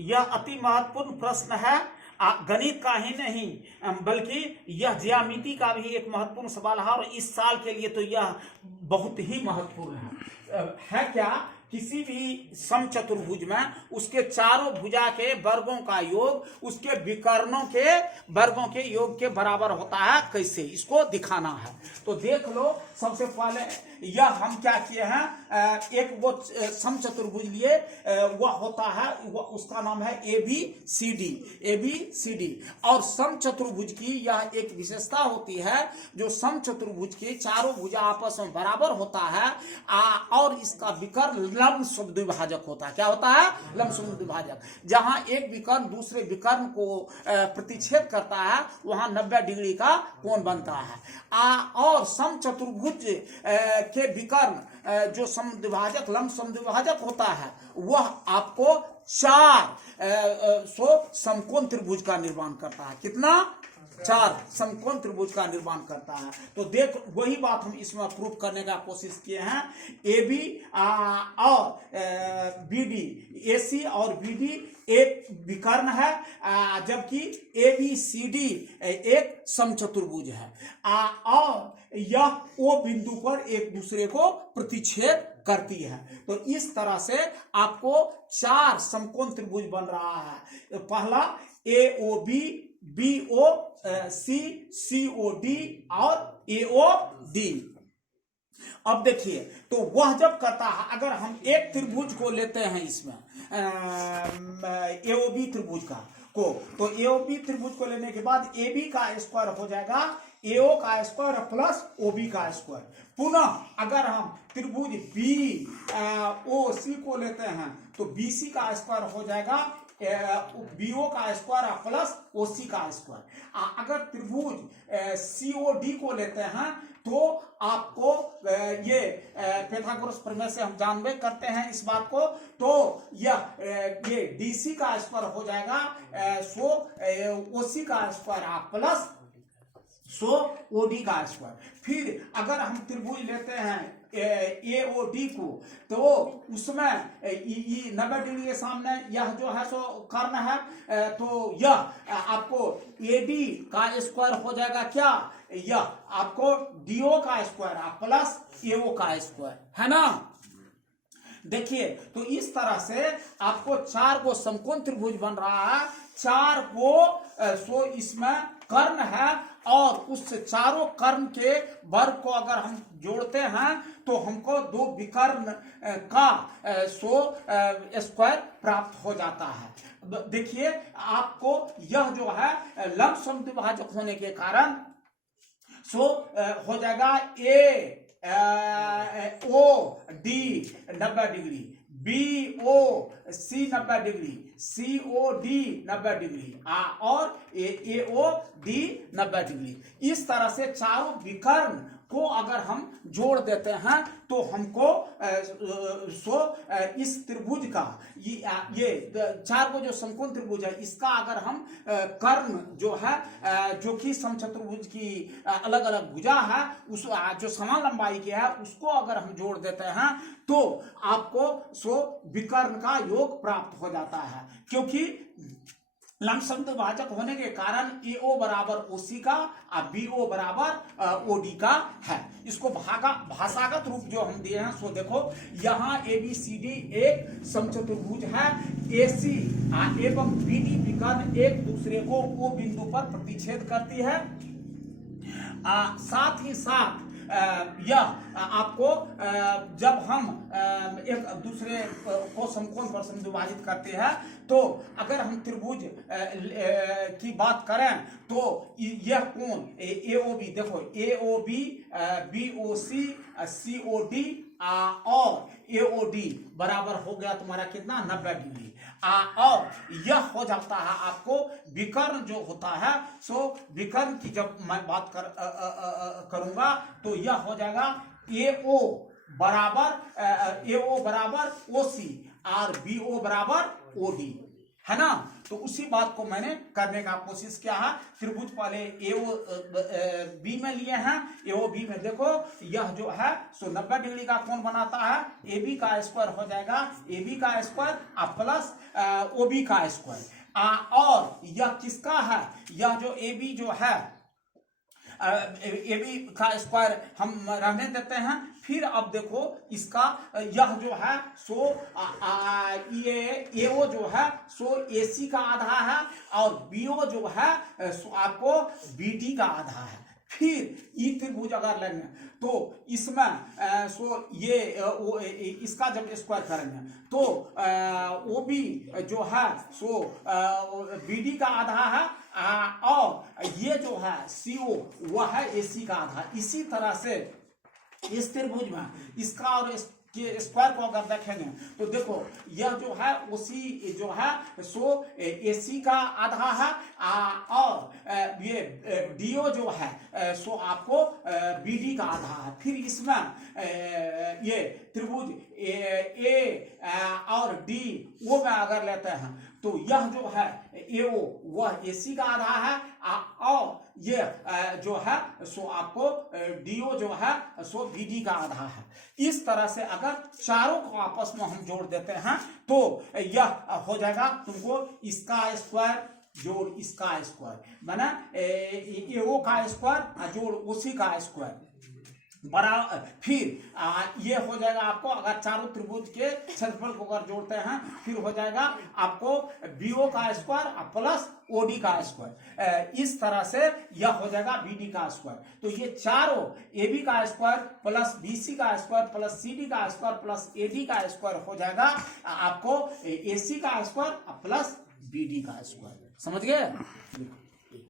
यह अति महत्वपूर्ण प्रश्न है। गणित का ही नहीं बल्कि यह ज्यामिति का भी एक महत्वपूर्ण सवाल है, और इस साल के लिए तो यह बहुत ही महत्वपूर्ण है क्या? किसी भी समचतुर्भुज में उसके चारों भुजा के वर्गों का योग उसके विकर्णों के वर्गों के योग के बराबर होता है, कैसे इसको दिखाना है। तो देख लो, सबसे पहले यह हम क्या किए हैं, एक वो समचतुर्भुज लिए, वह होता है, वह उसका नाम है ABCD। और समचतुर्भुज की यह एक विशेषता होती है, जो समचतुर्भुज के चारों भुजा आपस में बराबर होता है, और इसका विकर्ण लंब समद्विभाजक होता है। क्या होता है? लंब समद्विभाजक। जहां एक विकर्ण दूसरे विकर्ण को प्रतिच्छेद करता है, वहां 90 डिग्री का कोण बनता है। और समचतुर्भुज के विकर्ण जो समद्विभाजक लंब समद्विभाजक होता है, वह आपको 4 समकोण त्रिभुज का निर्माण करता है। कितना? 4 समकोण त्रिभुज का निर्माण करता है। तो देख, वही बात हम इसमें प्रूफ करने का कोशिश किए हैं। AB और BD, AC और BD एक विकर्ण है, जबकि ABCD एक समचतुर्भुज है, और यह O बिंदु पर एक दूसरे को प्रतिच्छेद करती है। तो इस तरह से आपको 4 समकोण त्रिभुज बन रहा है। पहला AOB, BOC, COD और AOD। अब देखिए, तो वह जब करता है, अगर हम एक त्रिभुज को लेते हैं इसमें AOB त्रिभुज को, तो AOB त्रिभुज को लेने के बाद AB का स्क्वायर हो जाएगा AO का स्क्वायर प्लस OB का स्क्वायर। पुनः अगर हम त्रिभुज BOC को लेते हैं, तो BC का स्क्वायर हो जाएगा BO का स्क्वायर प्लस OC का स्क्वायर। अगर त्रिभुज COD को लेते हैं, तो आपको ये पाइथागोरस प्रमेय से हम जानबे करते हैं इस बात को, तो ये DC का स्क्वायर हो जाएगा OC का स्क्वायर प्लस OD का स्क्वायर। फिर अगर हम त्रिभुज लेते हैं AOD को, तो उसमें 90 डिग्री के सामने यह जो है सो कर्ण है, तो यह आपको AD का स्क्वायर हो जाएगा क्या? यह आपको DO का स्क्वायर प्लस AO का स्क्वायर, है ना। देखिए, तो इस तरह से आपको 4 को समकोण त्रिभुज बन रहा है। 4 को इसमें कर्ण है, और उस चारों कर्ण के वर्ग को अगर हम जोड़ते हैं, तो हमको 2 विकर्ण का स्क्वायर प्राप्त हो जाता है। देखिए, आपको यह जो है लंब समद्विभाजक होने के कारण हो जाएगा AOD 90 degree, BOC 90 degree, COD 90 degree और AOD 90 डिग्री। इस तरह से चारों विकर्ण को अगर हम जोड़ देते हैं, तो हमको इस त्रिभुज का ये 4 को जो समकोण त्रिभुज है, इसका अगर हम कर्ण जो है, जो कि समचतुर्भुज की अलग अलग भुजा है, उस जो समान लंबाई के है, उसको अगर हम जोड़ देते हैं, तो आपको विकर्ण का योग प्राप्त हो जाता है। क्योंकि लंब समद्विभाजक होने के कारण AO बराबर OC का और BO बराबर OD का है। इसको भाषागत रूप जो हम दिए हैं, सो देखो, यहाँ ABCD एक समचतुर्भुज है, AC एवं BD विकर्ण एक दूसरे को O बिंदु पर प्रतिच्छेद करती है। साथ ही साथ यह आपको जब हम एक दूसरे को समकोण पर समद्विभाजित करते हैं, तो अगर हम त्रिभुज की बात करें, तो यह कोण AOB, देखो AOB, BOC, COD और AOD बराबर हो गया तुम्हारा कितना? 90 डिग्री। और यह हो जाता है आपको विकर्ण जो होता है, विकर्ण की जब मैं बात करूंगा, तो यह हो जाएगा AO बराबर OC और BO बराबर OD, है ना। तो उसी बात को मैंने करने का कोशिश किया है। त्रिभुज पहले एओ बी में लिए हैं। एओ बी में देखो यह जो है सो 90 डिग्री का कोण बनाता है। ए बी का स्क्वायर हो जाएगा ए बी का स्क्वायर प्लस ओ बी का स्क्वायर। और यह किसका है, यह जो ए बी जो है ए बी का स्क्वायर हम रहने देते हैं। फिर अब देखो इसका यह जो है सो ये एओ जो है सो एसी का आधा है और बीओ जो है सो आपको बीडी का आधा है। फिर ई त्रिभुज अगर लेंगे तो इसमें सो ये इसका जब स्क्वायर करेंगे तो ओ बी जो है सो बीडी का आधा है और ये जो है सीओ वह है एसी का आधा। इसी तरह से इस त्रिभुज में इसका और इसके स्क्वायर को अगर देखेंगे तो देखो यह जो है ओसी जो है सो एसी का आधा है और ये डीओ जो है सो आपको बीडी का आधा है। फिर इसमें ये त्रिभुज ए और डी वो में अगर लेते हैं तो यह जो है एओ वह एसी का आधा है और ये जो है सो आपको डीओ जो है सो बीडी का आधा है। इस तरह से अगर चारों को आपस में हम जोड़ देते हैं तो यह हो जाएगा तुमको इसका स्क्वायर जोड़ इसका स्क्वायर माना एओ का स्क्वायर जोड़ उसी का स्क्वायर बड़ा। फिर ये हो जाएगा आपको अगर चारों त्रिभुज के क्षेत्रफल को अगर जोड़ते हैं फिर हो जाएगा आपको बीओ का स्क्वायर प्लस ओडी का स्क्वायर। इस तरह से यह हो जाएगा बीडी का स्क्वायर। तो ये चारों एबी का स्क्वायर प्लस बीसी का स्क्वायर प्लस सीडी का स्क्वायर प्लस एडी का स्क्वायर हो जाएगा आपको एसी का स्क्वायर प्लस बीडी का स्क्वायर। समझ गए।